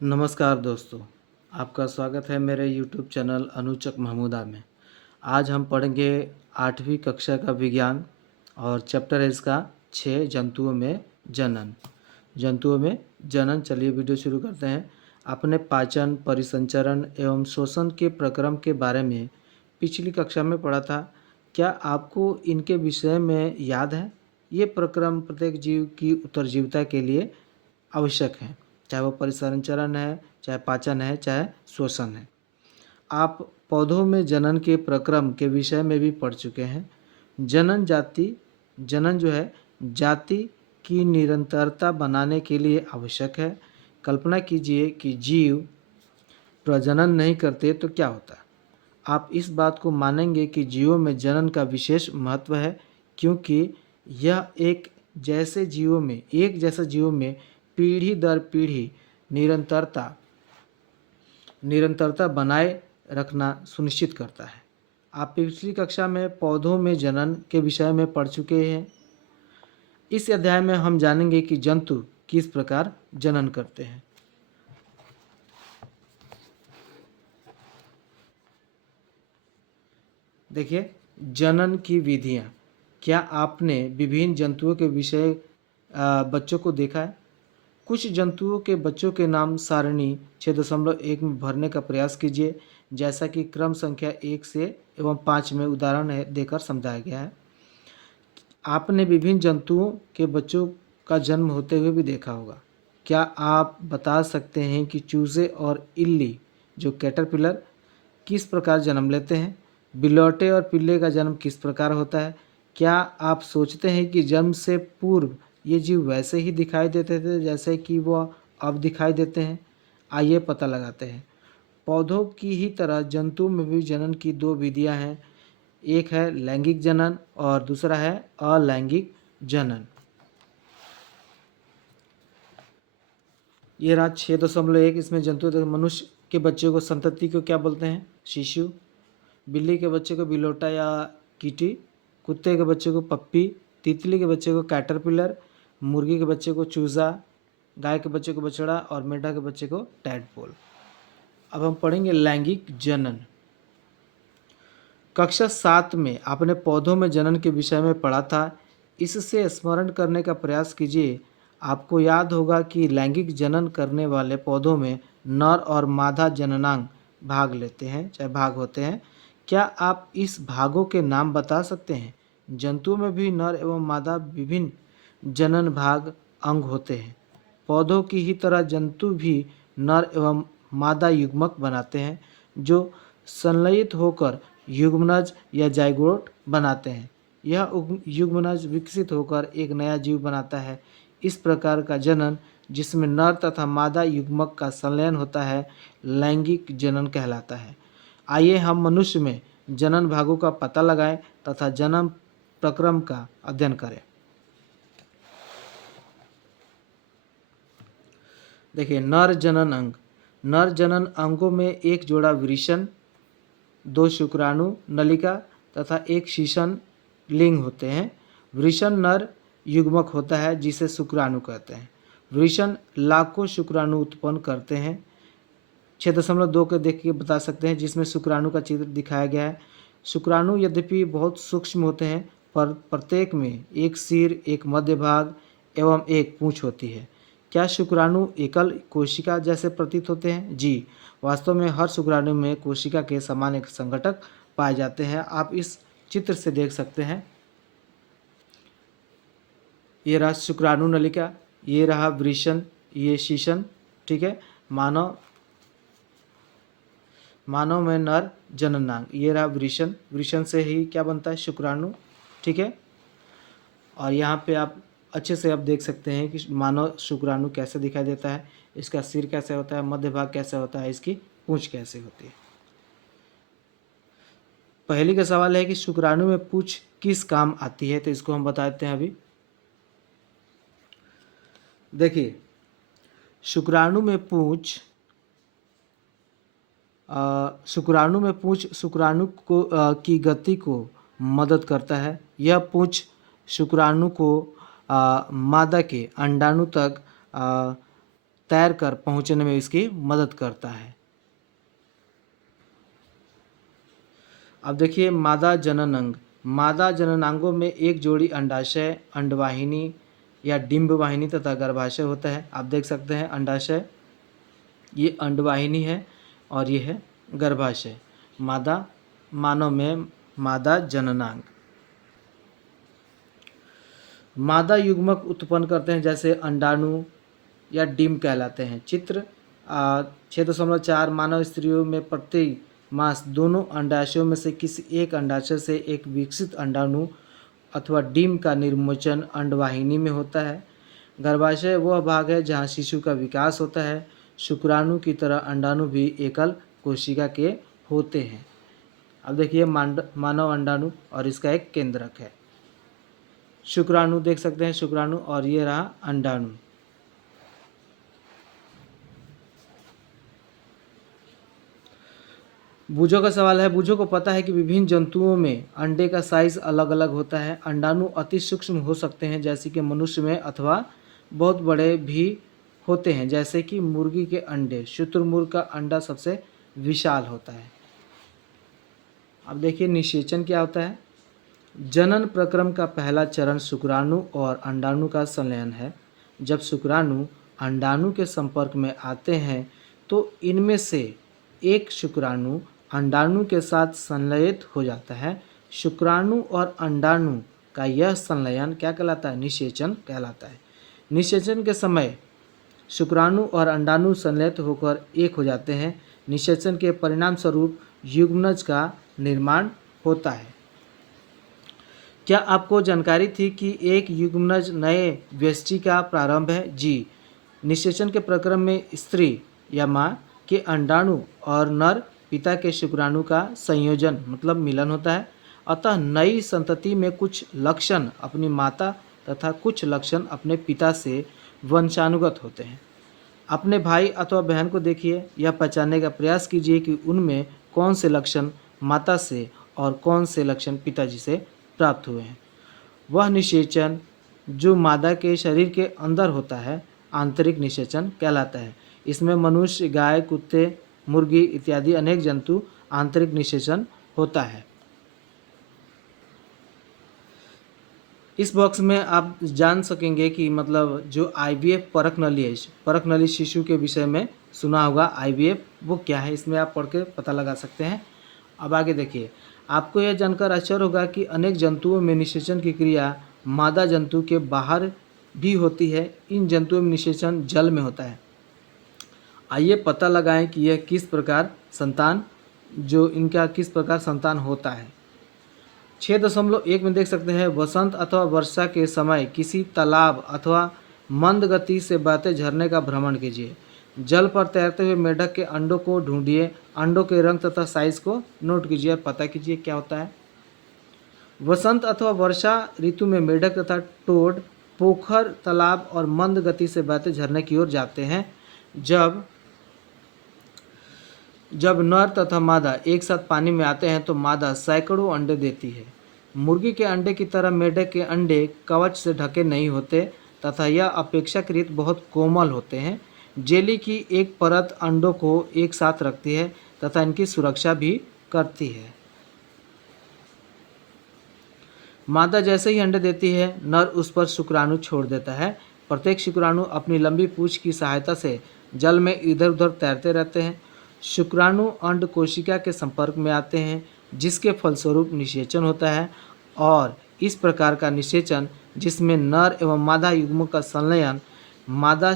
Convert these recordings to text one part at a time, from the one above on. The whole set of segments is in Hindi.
नमस्कार दोस्तों, आपका स्वागत है मेरे यूट्यूब चैनल अनुचक महमूदा में। आज हम पढ़ेंगे 8वीं कक्षा का विज्ञान और चैप्टर है इसका 6 जंतुओं में जनन। जंतुओं में जनन। चलिए वीडियो शुरू करते हैं। आपने पाचन, परिसंचरण एवं श्वसन के प्रक्रम के बारे में पिछली कक्षा में पढ़ा था। क्या आपको इनके विषय में याद है? ये प्रक्रम प्रत्येक जीव की उत्तरजीविता के लिए आवश्यक है, चाहे वो परिसंचरण है, चाहे पाचन है, चाहे श्वसन है। आप पौधों में जनन के प्रक्रम के विषय में भी पढ़ चुके हैं। जनन जो है जाति की निरंतरता बनाने के लिए आवश्यक है। कल्पना कीजिए कि जीव प्रजनन नहीं करते तो क्या होता? आप इस बात को मानेंगे कि जीवों में जनन का विशेष महत्व है, क्योंकि यह एक जैसे जीवों में पीढ़ी दर पीढ़ी निरंतरता बनाए रखना सुनिश्चित करता है। आप पिछली कक्षा में पौधों में जनन के विषय में पढ़ चुके हैं। इस अध्याय में हम जानेंगे कि जंतु किस प्रकार जनन करते हैं। देखिए, जनन की विधियाँ। क्या आपने विभिन्न जंतुओं के विषय बच्चों को देखा है? कुछ जंतुओं के बच्चों के नाम सारणी 6.1 में भरने का प्रयास कीजिए, जैसा कि क्रम संख्या 1 से एवं 5 में उदाहरण देकर समझाया गया है। आपने विभिन्न जंतुओं के बच्चों का जन्म होते हुए भी देखा होगा। क्या आप बता सकते हैं कि चूजे और इल्ली जो कैटरपिलर किस प्रकार जन्म लेते हैं? बिलौटे और पिल्ले का जन्म किस प्रकार होता है? क्या आप सोचते हैं कि जन्म से पूर्व ये जीव वैसे ही दिखाई देते थे जैसे कि वह अब दिखाई देते हैं? आइए पता लगाते हैं। पौधों की ही तरह जंतुओं में भी जनन की दो विधियां हैं। एक है लैंगिक जनन और दूसरा है अलैंगिक जनन। ये रहा 6.1। इसमें जंतु मनुष्य के बच्चे को संतति को क्या बोलते हैं? शिशु। बिल्ली के बच्चे को बिलोटा या कीटी। कुत्ते के बच्चे को पप्पी। तितली के बच्चे को कैटरपिलर। मुर्गी के बच्चे को चूजा। गाय के बच्चे को बछड़ा और मेंढक के बच्चे को टैडपोल। अब हम पढ़ेंगे लैंगिक जनन। कक्षा 7 में आपने पौधों में जनन के विषय में पढ़ा था। इससे स्मरण करने का प्रयास कीजिए। आपको याद होगा कि लैंगिक जनन करने वाले पौधों में नर और मादा जननांग भाग लेते हैं, चाहे भाग होते हैं। क्या आप इस भागों के नाम बता सकते हैं? जंतुओं में भी नर एवं मादा विभिन्न जनन भाग अंग होते हैं। पौधों की ही तरह जंतु भी नर एवं मादा युग्मक बनाते हैं, जो संलयित होकर युग्मनज या जाइगोट बनाते हैं। यह युग्मनज विकसित होकर एक नया जीव बनाता है। इस प्रकार का जनन, जिसमें नर तथा मादा युग्मक का संलयन होता है, लैंगिक जनन कहलाता है। आइए हम मनुष्य में जनन भागों का पता लगाएं तथा जन्म प्रक्रम का अध्ययन करें। देखिए, नर जनन अंग। नर जनन अंगों में एक जोड़ा वृषण, 2 शुक्राणु नलिका तथा एक शीशन लिंग होते हैं। वृषण नर युग्मक होता है जिसे शुक्राणु कहते हैं। वृषण लाखों शुक्राणु उत्पन्न करते हैं। 6.2 के देख के बता सकते हैं, जिसमें शुक्राणु का चित्र दिखाया गया है। शुक्राणु यद्यपि बहुत सूक्ष्म होते हैं, पर प्रत्येक में एक सिर, एक मध्य भाग एवं एक पूंछ होती है। क्या शुक्राणु एकल कोशिका जैसे प्रतीत होते हैं? जी, वास्तव में हर शुक्राणु में कोशिका के समान एक संघटक पाए जाते हैं। आप इस चित्र से देख सकते हैं। ये रहा शुक्राणु नलिका, ये रहा वृषण, ये शीशन। ठीक है। मानव में नर जननांग, ये रहा वृषण। वृषण से ही क्या बनता है? शुक्राणु। ठीक है। और यहाँ पे आप अच्छे से आप देख सकते हैं कि मानव शुक्राणु कैसे दिखाई देता है, इसका सिर कैसे होता है, मध्य भाग कैसे होता है, इसकी पूंछ कैसे होती है। पहली का सवाल है कि शुक्राणु में पूंछ किस काम आती है, तो इसको हम बता देते हैं अभी। देखिए, शुक्राणु में पूंछ शुक्राणु को की गति को मदद करता है। यह पूंछ शुक्राणु को मादा के अंडाणु तक तैरकर पहुंचने में इसकी मदद करता है। अब देखिए मादा जनन अंग। मादा जननांगों में एक जोड़ी अंडाशय, अंडवाहिनी या डिंब वाहिनी तथा गर्भाशय होता है। आप देख सकते हैं अंडाशय, ये अंडवाहिनी है और ये है गर्भाशय। मादा मानव में मादा जननांग। मादा युग्मक उत्पन्न करते हैं जैसे अंडाणु या डिंब कहलाते हैं। चित्र 6.4 मानव स्त्रियों में प्रति मास दोनों अंडाशयों में से किसी एक अंडाशय से एक विकसित अंडाणु अथवा डिंब का निर्मोचन अंडवाहिनी में होता है। गर्भाशय वह भाग है जहाँ शिशु का विकास होता है। शुक्राणु की तरह अंडाणु भी एकल कोशिका के होते हैं। अब देखिए मानव अंडाणु और इसका एक केंद्रक है। शुक्राणु देख सकते हैं, शुक्राणु, और ये रहा अंडाणु। बूझों का सवाल है। बूझों को पता है कि विभिन्न जंतुओं में अंडे का साइज अलग अलग होता है। अंडाणु अति सूक्ष्म हो सकते हैं जैसे कि मनुष्य में, अथवा बहुत बड़े भी होते हैं जैसे कि मुर्गी के अंडे। शुतुरमुर्ग का अंडा सबसे विशाल होता है। अब देखिए निषेचन क्या होता है। जनन प्रक्रम का पहला चरण शुक्राणु और अंडाणु का संलयन है। जब शुक्राणु अंडाणु के संपर्क में आते हैं तो इनमें से एक शुक्राणु अंडाणु के साथ संलयित हो जाता है। शुक्राणु और अंडाणु का यह संलयन क्या कहलाता है? निषेचन कहलाता है। निषेचन के समय शुक्राणु और अंडाणु संलयित होकर एक हो जाते हैं। निषेचन के परिणाम स्वरूप युग्मनज का निर्माण होता है। क्या आपको जानकारी थी कि एक युग्मनज नए व्यष्टि का प्रारंभ है? जी। निषेचन के प्रक्रम में स्त्री या माँ के अंडाणु और नर पिता के शुक्राणु का संयोजन मतलब मिलन होता है। अतः नई संतति में कुछ लक्षण अपनी माता तथा कुछ लक्षण अपने पिता से वंशानुगत होते हैं। अपने भाई अथवा बहन को देखिए, यह पहचानने का प्रयास कीजिए कि उनमें कौन से लक्षण माता से और कौन से लक्षण पिताजी से प्राप्त हुए हैं। वह निषेचन जो मादा के शरीर के अंदर होता है आंतरिक निषेचन कहलाता है। इसमें मनुष्य, गाय, कुत्ते, मुर्गी इत्यादि अनेक जंतु आंतरिक निषेचन होता है। इस बॉक्स में आप जान सकेंगे कि मतलब जो आईवीएफ परख नली है, परख नली शिशु के विषय में सुना होगा। आईवीएफ वो क्या है, इसमें आप पढ़ के पता लगा सकते हैं। अब आगे देखिए, आपको यह जानकर आश्चर्य होगा कि अनेक जंतुओं में निषेचन की क्रिया मादा जंतु के बाहर भी होती है। इन जंतुओं में निषेचन जल में होता है। आइए पता लगाएं कि यह किस प्रकार संतान होता है। 6.1 में देख सकते हैं, वसंत अथवा वर्षा के समय किसी तालाब अथवा मंद गति से बहते झरने का भ्रमण कीजिए। जल पर तैरते हुए मेढक के अंडों को ढूंढिए। अंडों के रंग तथा साइज को नोट कीजिए और पता कीजिए क्या होता है। वसंत अथवा वर्षा ऋतु में मेढक तथा टोड पोखर, तालाब और मंद गति से बहते झरने की ओर जाते हैं। जब नर तथा मादा एक साथ पानी में आते हैं तो मादा सैकड़ों अंडे देती है। मुर्गी के अंडे की तरह मेढक के अंडे कवच से ढके नहीं होते तथा यह अपेक्षाकृत बहुत कोमल होते हैं। जेली की एक परत अंडों को एक साथ रखती है तथा इनकी सुरक्षा भी करती है। मादा जैसे ही अंडे देती है, नर उस पर शुक्राणु छोड़ देता है। प्रत्येक शुक्राणु अपनी लंबी पूंछ की सहायता से जल में इधर उधर तैरते रहते हैं। शुक्राणु अंड कोशिका के संपर्क में आते हैं जिसके फलस्वरूप निषेचन होता है। और इस प्रकार का निषेचन जिसमें नर एवं मादा युग्मों का संलयन मादा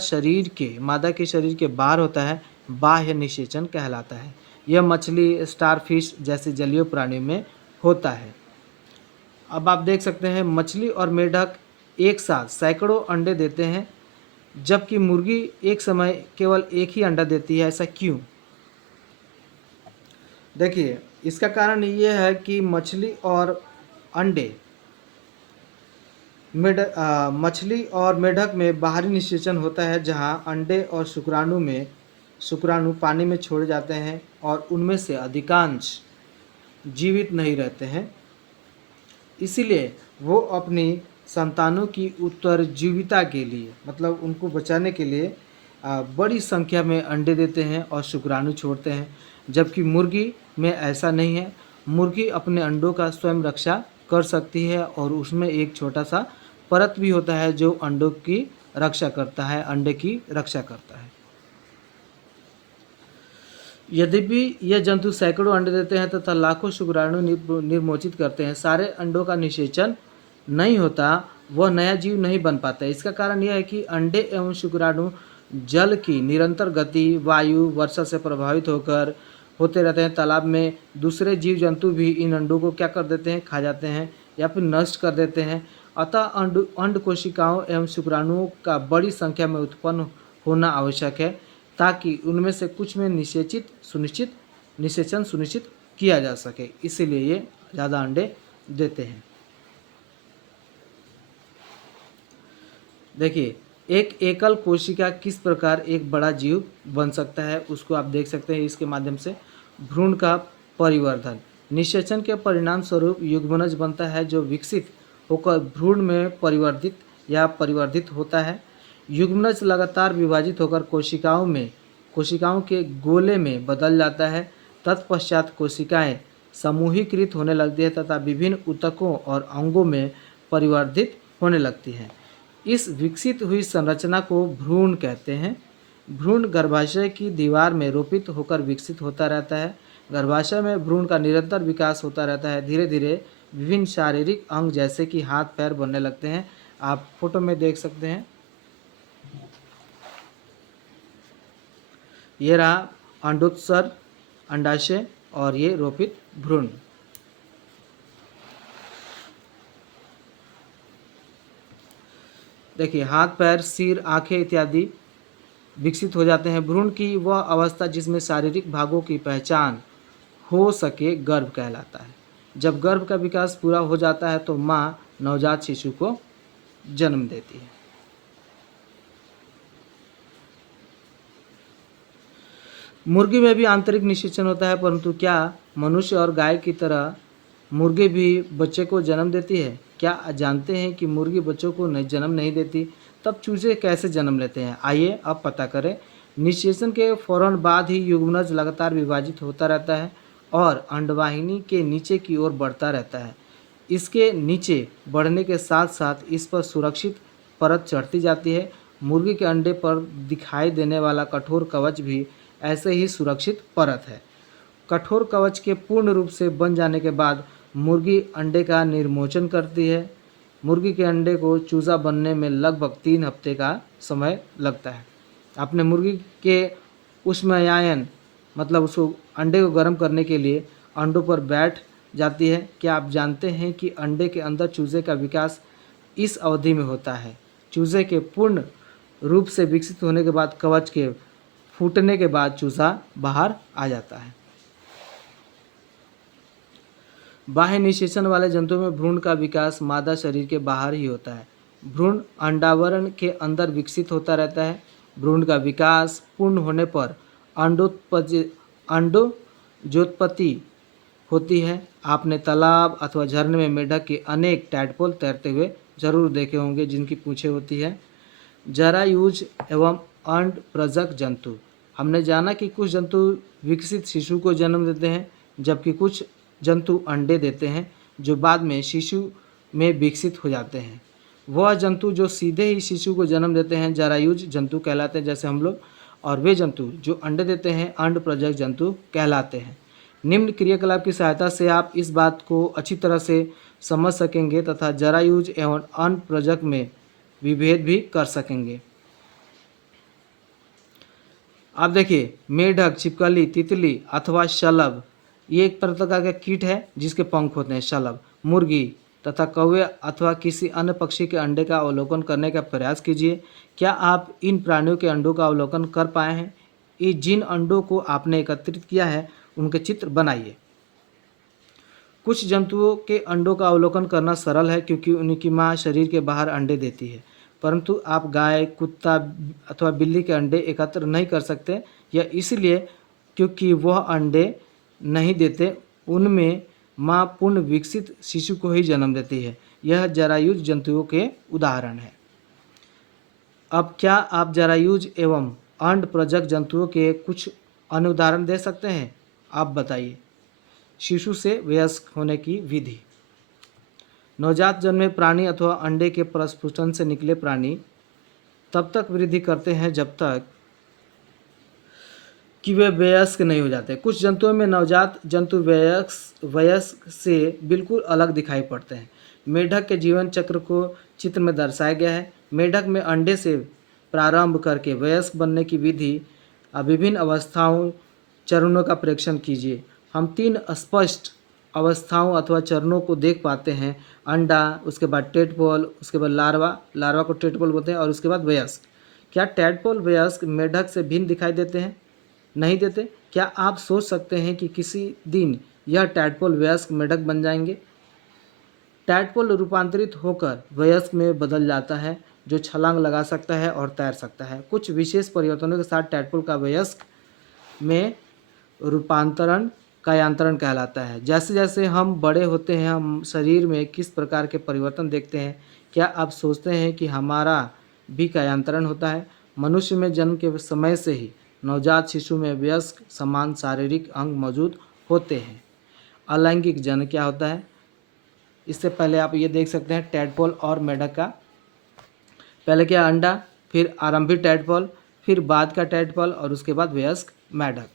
के शरीर के बाहर होता है बाह्य निषेचन कहलाता है। यह मछली, स्टारफिश जैसे जलीय प्राणियों में होता है। अब आप देख सकते हैं मछली और मेढक एक साथ सैकड़ों अंडे देते हैं जबकि मुर्गी एक समय केवल एक ही अंडा देती है। ऐसा क्यों? देखिए, इसका कारण ये है कि मछली और मेढक में बाहरी निषेचन होता है जहां अंडे और शुक्राणु पानी में छोड़े जाते हैं और उनमें से अधिकांश जीवित नहीं रहते हैं। इसीलिए वो अपनी संतानों की उत्तरजीविता के लिए मतलब उनको बचाने के लिए बड़ी संख्या में अंडे देते हैं और शुक्राणु छोड़ते हैं, जबकि मुर्गी में ऐसा नहीं है। मुर्गी अपने अंडों का स्वयं रक्षा कर सकती है और उसमें एक छोटा सा परत भी होता है जो अंडों की रक्षा करता है, अंडे की रक्षा करता है। यद्यपि यह जंतु सैकड़ों अंडे देते हैं तथा लाखों शुक्राणु निर्मोचित करते हैं, सारे अंडों का निषेचन नहीं होता, वह नया जीव नहीं बन पाता। इसका कारण यह है कि अंडे एवं शुक्राणु जल की निरंतर गति, वायु, वर्षा से प्रभावित होकर होते रहते हैं। तालाब में दूसरे जीव जंतु भी इन अंडों को क्या कर देते हैं, खा जाते हैं या फिर नष्ट कर देते हैं। अतः अंड कोशिकाओं एवं शुक्राणुओं का बड़ी संख्या में उत्पन्न होना आवश्यक है, ताकि उनमें से कुछ में निषेचन सुनिश्चित किया जा सके। इसीलिए ये ज़्यादा अंडे देते हैं। देखिए, एक एकल कोशिका किस प्रकार एक बड़ा जीव बन सकता है, उसको आप देख सकते हैं इसके माध्यम से। भ्रूण का परिवर्धन, निषेचन के परिणाम स्वरूप युग्मनज बनता है जो विकसित होकर भ्रूण में परिवर्धित होता है। युग्मनज लगातार विभाजित होकर कोशिकाओं के गोले में बदल जाता है। तत्पश्चात कोशिकाएं समूहीकृत होने लगती है तथा विभिन्न ऊतकों और अंगों में परिवर्धित होने लगती हैं। इस विकसित हुई संरचना को भ्रूण कहते हैं। भ्रूण गर्भाशय की दीवार में रोपित होकर विकसित होता रहता है। गर्भाशय में भ्रूण का निरंतर विकास होता रहता है। धीरे धीरे विभिन्न शारीरिक अंग जैसे कि हाथ पैर बनने लगते हैं। आप फोटो में देख सकते हैं। ये रहा अंडोत्सर्ग, अंडाशय और ये रोपित भ्रूण। देखिए, हाथ पैर, सिर, आंखें इत्यादि विकसित हो जाते हैं। भ्रूण की वह अवस्था जिसमें शारीरिक भागों की पहचान हो सके गर्भ कहलाता है। जब गर्भ का विकास पूरा हो जाता है तो माँ नवजात शिशु को जन्म देती है। मुर्गी में भी आंतरिक निषेचन होता है, परंतु क्या मनुष्य और गाय की तरह मुर्गी भी बच्चे को जन्म देती है? क्या जानते हैं कि मुर्गी बच्चों को जन्म नहीं देती? तब चूजे कैसे जन्म लेते हैं? आइए अब पता करें। निषेचन के फौरन बाद ही युग्मनज लगातार विभाजित होता रहता है और अंडवाहिनी के नीचे की ओर बढ़ता रहता है। इसके नीचे बढ़ने के साथ साथ इस पर सुरक्षित परत चढ़ती जाती है। मुर्गी के अंडे पर दिखाई देने वाला कठोर कवच भी ऐसे ही सुरक्षित परत है। कठोर कवच के पूर्ण रूप से बन जाने के बाद मुर्गी अंडे का निर्मोचन करती है। मुर्गी के अंडे को चूजा बनने में लगभग 3 हफ्ते का समय लगता है। आपने मुर्गी के उष्मायन मतलब उसको अंडे को गर्म करने के लिए अंडों पर बैठ जाती है। क्या आप जानते हैं कि अंडे के अंदर चूजे का विकास इस अवधि में होता है? चूजे के पूर्ण रूप से विकसित होने के बाद कवच के फूटने के बाद चूजा बाहर आ जाता है। बाह्य निषेचन वाले जंतुओं में भ्रूण का विकास मादा शरीर के बाहर ही होता है। भ्रूण अंडावरण के अंदर विकसित होता रहता है। भ्रूण का विकास पूर्ण होने पर अंडोजोत्पत्ति होती है। आपने तालाब अथवा झरने में मेढक के अनेक टैडपोल तैरते हुए जरूर देखे होंगे जिनकी पूंछें होती है। जरायुज एवं अंड प्रजक जंतु। हमने जाना कि कुछ जंतु विकसित शिशु को जन्म देते हैं, जबकि कुछ जंतु अंडे देते हैं जो बाद में शिशु में विकसित हो जाते हैं। वह जंतु जो सीधे ही शिशु को जन्म देते हैं जरायुज जंतु कहलाते हैं, जैसे हम लोग, और वे जंतु जो अंडे देते हैं अंड प्रजक जंतु कहलाते हैं। निम्न क्रियाकलाप की सहायता से आप इस बात को अच्छी तरह से समझ सकेंगे तथा जरायुज एवं अंड प्रजक में विभेद भी कर सकेंगे। आप देखिए, मेढक, छिपकली, तितली अथवा शलभ, ये एक प्रकार का कीट है जिसके पंख होते हैं, शलभ। मुर्गी तथा कौवे अथवा किसी अन्य पक्षी के अंडे का अवलोकन करने का प्रयास कीजिए। क्या आप इन प्राणियों के अंडों का अवलोकन कर पाए हैं? ये जिन अंडों को आपने एकत्रित किया है उनके चित्र बनाइए। कुछ जंतुओं के अंडों का अवलोकन करना सरल है क्योंकि उनकी माँ शरीर के बाहर अंडे देती है, परंतु आप गाय, कुत्ता अथवा बिल्ली के अंडे एकत्र नहीं कर सकते। यह इसलिए क्योंकि वह अंडे नहीं देते, उनमें माँ पूर्ण विकसित शिशु को ही जन्म देती है। यह जरायुज जंतुओं के उदाहरण है। अब क्या आप जरायुज एवं अंड प्रजक जंतुओं के कुछ अन्य उदाहरण दे सकते हैं? आप बताइए। शिशु से वयस्क होने की विधि। नवजात जन्मे प्राणी अथवा अंडे के प्रस्फुटन से निकले प्राणी तब तक वृद्धि करते हैं जब तक कि वे वयस्क नहीं हो जाते। कुछ जंतुओं में नवजात जंतु वयस्क से बिल्कुल अलग दिखाई पड़ते हैं। मेढक के जीवन चक्र को चित्र में दर्शाया गया है। मेढक में अंडे से प्रारंभ करके वयस्क बनने की विधि विभिन्न अवस्थाओं चरणों का प्रेक्षण कीजिए। हम 3 स्पष्ट अवस्थाओं अथवा चरणों को देख पाते हैं। अंडा, उसके बाद टेडपोल, उसके बाद लार्वा को टेडपोल बोलते हैं, और उसके बाद वयस्क। क्या टेडपोल वयस्क मेढक से भिन्न दिखाई देते हैं? नहीं देते। क्या आप सोच सकते हैं कि किसी दिन यह टैडपोल वयस्क मेढक बन जाएंगे? टैडपोल रूपांतरित होकर वयस्क में बदल जाता है, जो छलांग लगा सकता है और तैर सकता है। कुछ विशेष परिवर्तनों के साथ टैडपोल का वयस्क में रूपांतरण कायांतरण कहलाता है। जैसे जैसे हम बड़े होते हैं, हम शरीर में किस प्रकार के परिवर्तन देखते हैं? क्या आप सोचते हैं कि हमारा भी कायांतरण होता है? मनुष्य में जन्म के समय से ही नवजात शिशु में वयस्क समान शारीरिक अंग मौजूद होते हैं। अलैंगिक जन्म क्या होता है? इससे पहले आप ये देख सकते हैं टैडपोल और मेढक का। पहले क्या? अंडा, फिर आरंभिक टैडपोल, फिर बाद का टैडपोल, और उसके बाद वयस्क मेढक।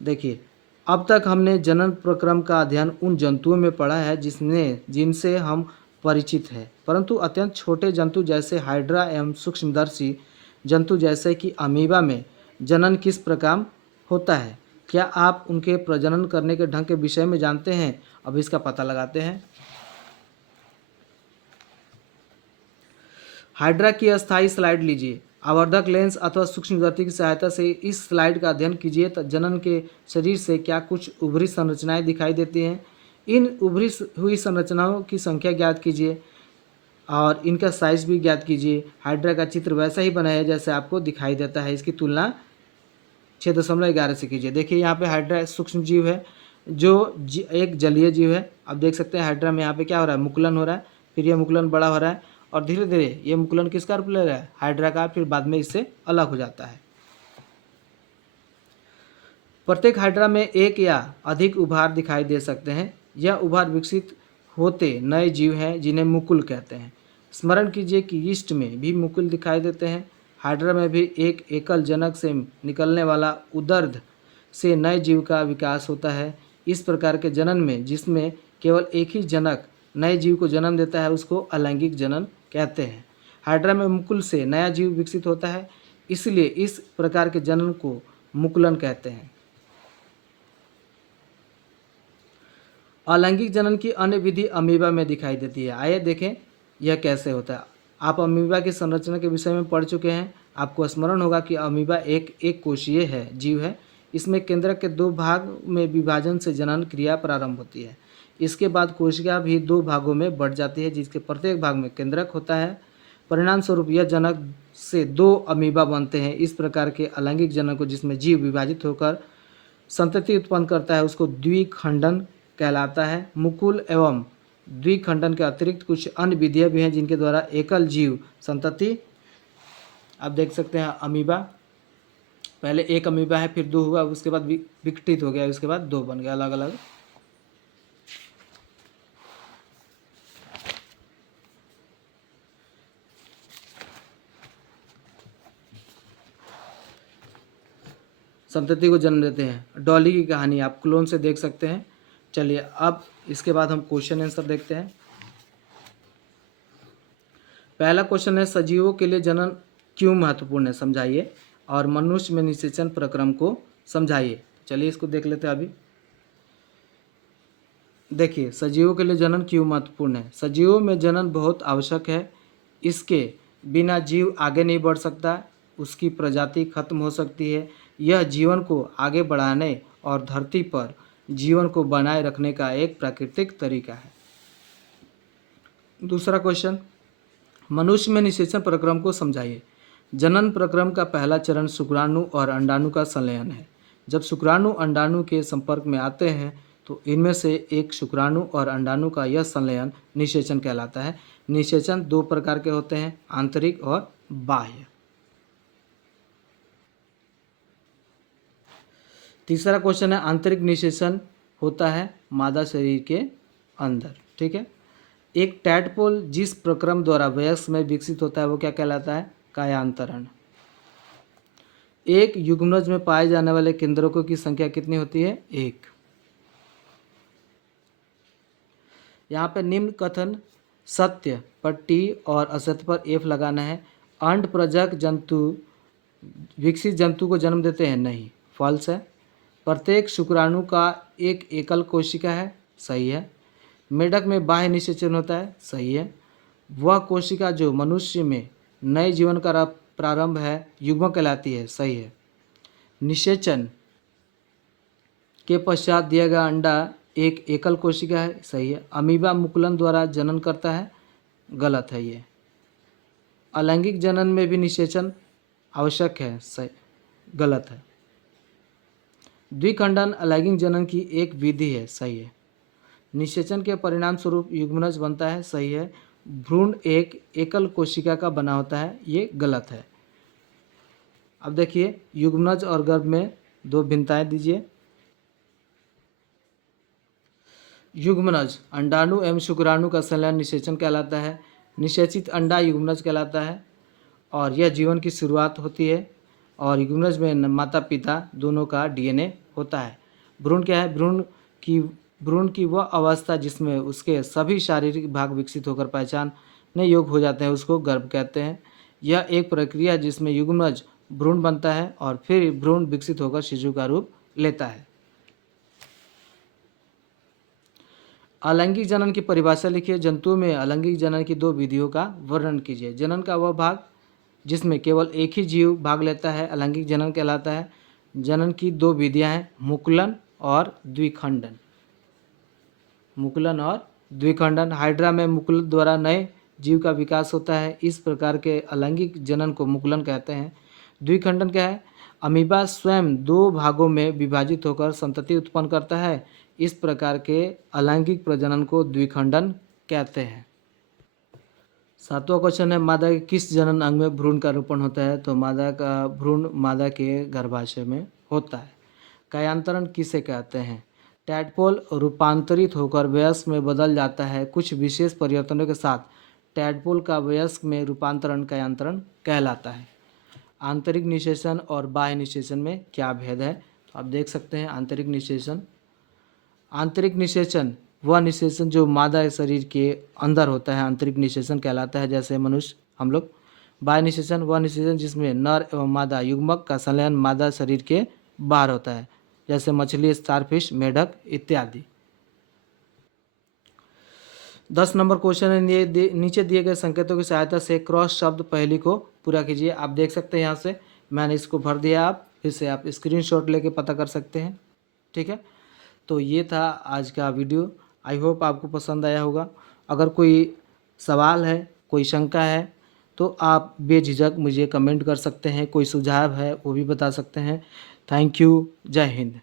देखिए, अब तक हमने जनन प्रक्रम का अध्ययन उन जंतुओं में पढ़ा है जिनसे हम परिचित हैं, परंतु अत्यंत छोटे जंतु जैसे हाइड्रा एवं सूक्ष्मदर्शी जंतु जैसे कि अमीबा में जनन किस प्रकार होता है? क्या आप उनके प्रजनन करने के ढंग के विषय में जानते हैं? अब इसका पता लगाते हैं। हाइड्रा की अस्थायी स्लाइड लीजिए। आवर्धक लेंस अथवा सूक्ष्मदर्शी की सहायता से इस स्लाइड का अध्ययन कीजिए। जनन के शरीर से क्या कुछ उभरी संरचनाएं दिखाई देती हैं? इन उभरी हुई संरचनाओं की संख्या ज्ञात कीजिए और इनका साइज भी ज्ञात कीजिए। हाइड्रा का चित्र वैसा ही बना है जैसे आपको दिखाई देता है। इसकी तुलना 6.11 से कीजिए। देखिए, यहाँ पे हाइड्रा सूक्ष्म जीव है जो एक जलीय जीव है। आप देख सकते हैं हाइड्रा में यहाँ पे क्या हो रहा है? मुकुलन हो रहा है, फिर यह मुकुलन बड़ा हो रहा है और धीरे धीरे ये मुकुलन किसका रूप ले रहा है? हाइड्रा का, फिर बाद में इससे अलग हो जाता है। प्रत्येक हाइड्रा में एक या अधिक उभार दिखाई दे सकते हैं। यह उभार विकसित होते नए जीव हैं जिन्हें मुकुल कहते हैं। स्मरण कीजिए कि यीस्ट में भी मुकुल दिखाई देते हैं। हाइड्रा में भी एक एकल जनक से निकलने वाला उदर्ध से नए जीव का विकास होता है। इस प्रकार के जनन में जिसमें केवल एक ही जनक नए जीव को जन्म देता है उसको अलैंगिक जनन कहते हैं। हाइड्रा में मुकुल से नया जीव विकसित होता है, इसलिए इस प्रकार के जनन को मुकुलन कहते हैं। अलैंगिक जनन की अन्य विधि अमीबा में दिखाई देती है। आइए देखें यह कैसे होता है। आप अमीबा की संरचना के विषय में पढ़ चुके हैं। आपको स्मरण होगा कि अमीबा एक कोशीय है जीव है। इसमें केंद्रक के 2 भाग में विभाजन से जनन क्रिया प्रारंभ होती है। इसके बाद कोशिका भी 2 भागों में बढ़ जाती है, जिसके प्रत्येक भाग में केंद्रक होता है। परिणाम स्वरूप यह जनक से 2 अमीबा बनते हैं। इस प्रकार के अलैंगिक जनन को, जिसमें जीव विभाजित होकर संतति उत्पन्न करता है, उसको द्विखंडन कहलाता है। मुकुल एवं द्विखंडन के अतिरिक्त कुछ अन्य विधियाँ भी हैं जिनके द्वारा एकल जीव संतति, आप देख सकते हैं अमीबा, पहले एक अमीबा है, फिर 2 हुआ, उसके बाद विघटित हो गया, उसके बाद 2 बन गया अलग अलग। संतति को जन्म देते हैं। डॉली की कहानी आप क्लोन से देख सकते हैं। चलिए अब इसके बाद हम क्वेश्चन आंसर देखते हैं। पहला क्वेश्चन है, सजीवों के लिए जनन क्यों महत्वपूर्ण है, समझाइए। और मनुष्य में निषेचन प्रक्रम को समझाइए। चलिए इसको देख लेते हैं। अभी देखिए, सजीवों के लिए जनन क्यों महत्वपूर्ण है। सजीवों में जनन बहुत आवश्यक है। इसके बिना जीव आगे नहीं बढ़ सकता, उसकी प्रजाति खत्म हो सकती है। यह जीवन को आगे बढ़ाने और धरती पर जीवन को बनाए रखने का एक प्राकृतिक तरीका है। दूसरा क्वेश्चन, मनुष्य में निषेचन प्रक्रम को समझाइए। जनन प्रक्रम का पहला चरण शुक्राणु और अंडाणु का संलयन है। जब शुक्राणु अंडाणु के संपर्क में आते हैं तो इनमें से एक शुक्राणु और अंडाणु का यह संलयन निषेचन कहलाता है। निषेचन दो प्रकार के होते हैं, आंतरिक और बाह्य। तीसरा क्वेश्चन है, आंतरिक निषेचन होता है मादा शरीर के अंदर। ठीक है। एक टैडपोल जिस प्रक्रम द्वारा वयस्क में विकसित होता है वो क्या कहलाता है? कायांतरण। एक युग्मनज में पाए जाने वाले केंद्रकों की संख्या कितनी होती है? 1। यहाँ पे निम्न कथन सत्य पर टी और असत्य पर एफ लगाना है। अंड प्रजक जंतु विकसित जंतु को जन्म देते हैं? नहीं, फॉल्स है। प्रत्येक शुक्राणु का एक एकल कोशिका है? सही है। मेढक में बाह्य निषेचन होता है? सही है। वह कोशिका जो मनुष्य में नए जीवन का प्रारंभ है युग्मक कहलाती है? सही है। निषेचन के पश्चात दिया गया अंडा एक एकल कोशिका है? सही है। अमीबा मुकुलन द्वारा जनन करता है? गलत है ये। अलैंगिक जनन में भी निषेचन आवश्यक है? सही, गलत है। द्विखंडन अलैंगिक जनन की एक विधि है? सही है। निषेचन के परिणाम स्वरूप युग्मनज बनता है? सही है। भ्रूण एक एकल कोशिका का बना होता है? ये गलत है। अब देखिए युग्मनज और गर्भ में दो भिन्नताएं दीजिए। युग्मनज अंडाणु एवं शुक्राणु का संलयन निषेचन कहलाता है। निषेचित अंडा युग्मनज कहलाता है और यह जीवन की शुरुआत होती है। और युग्मनज में माता पिता दोनों का डीएनए होता है। भ्रूण क्या है? भ्रूण की वह अवस्था जिसमें उसके सभी शारीरिक भाग विकसित होकर पहचानने योग्य हो जाते हैं उसको गर्भ कहते हैं। यह एक प्रक्रिया है जिसमें युग्मनज भ्रूण बनता है और फिर भ्रूण विकसित होकर शिशु का रूप लेता है। अलैंगिक जनन की परिभाषा लिखिए। जंतुओं में अलैंगिक जनन की दो विधियों का वर्णन कीजिए। जनन का वह भाग जिसमें केवल एक ही जीव भाग लेता है अलैंगिक जनन कहलाता है। जनन की दो विधियां हैं, मुकुलन और द्विखंडन। मुकुलन और द्विखंडन। हाइड्रा में मुकुलन द्वारा नए जीव का विकास होता है। इस प्रकार के अलैंगिक जनन को मुकुलन कहते हैं। द्विखंडन क्या है? अमीबा स्वयं दो भागों में विभाजित होकर संतति उत्पन्न करता है। इस प्रकार के अलैंगिक प्रजनन को द्विखंडन कहते हैं। सातवां क्वेश्चन है, मादा के किस जनन अंग में भ्रूण का रोपण होता है? तो मादा का भ्रूण मादा के गर्भाशय में होता है। कायांतरण किसे कहते हैं? टैडपोल रूपांतरित होकर वयस्क में बदल जाता है। कुछ विशेष परिवर्तनों के साथ टैडपोल का वयस्क में रूपांतरण कायांतरण कहलाता है। आंतरिक निषेचन और बाह्य निषेचन में क्या भेद है? तो आप देख सकते हैं आंतरिक निषेचन वह निषेचन जो मादा शरीर के अंदर होता है आंतरिक निषेचन कहलाता है, जैसे मनुष्य हम लोग। बाह्य निषेचन वह निषेचन जिसमें नर एवं मादा युग्मक का संलयन मादा शरीर के बाहर होता है, जैसे मछली, स्टारफिश, मेढक इत्यादि। 10 नंबर क्वेश्चन है, नीचे दिए गए संकेतों की सहायता से क्रॉस शब्द पहेली को पूरा कीजिए। आप देख सकते हैं यहाँ से मैंने इसको भर दिया, आप फिर से आप स्क्रीनशॉट लेके पता कर सकते हैं। ठीक है, तो ये था आज का वीडियो। आई होप आपको पसंद आया होगा। अगर कोई सवाल है, कोई शंका है तो आप बेझिझक मुझे कमेंट कर सकते हैं। कोई सुझाव है वो भी बता सकते हैं। Thank you. जय हिंद।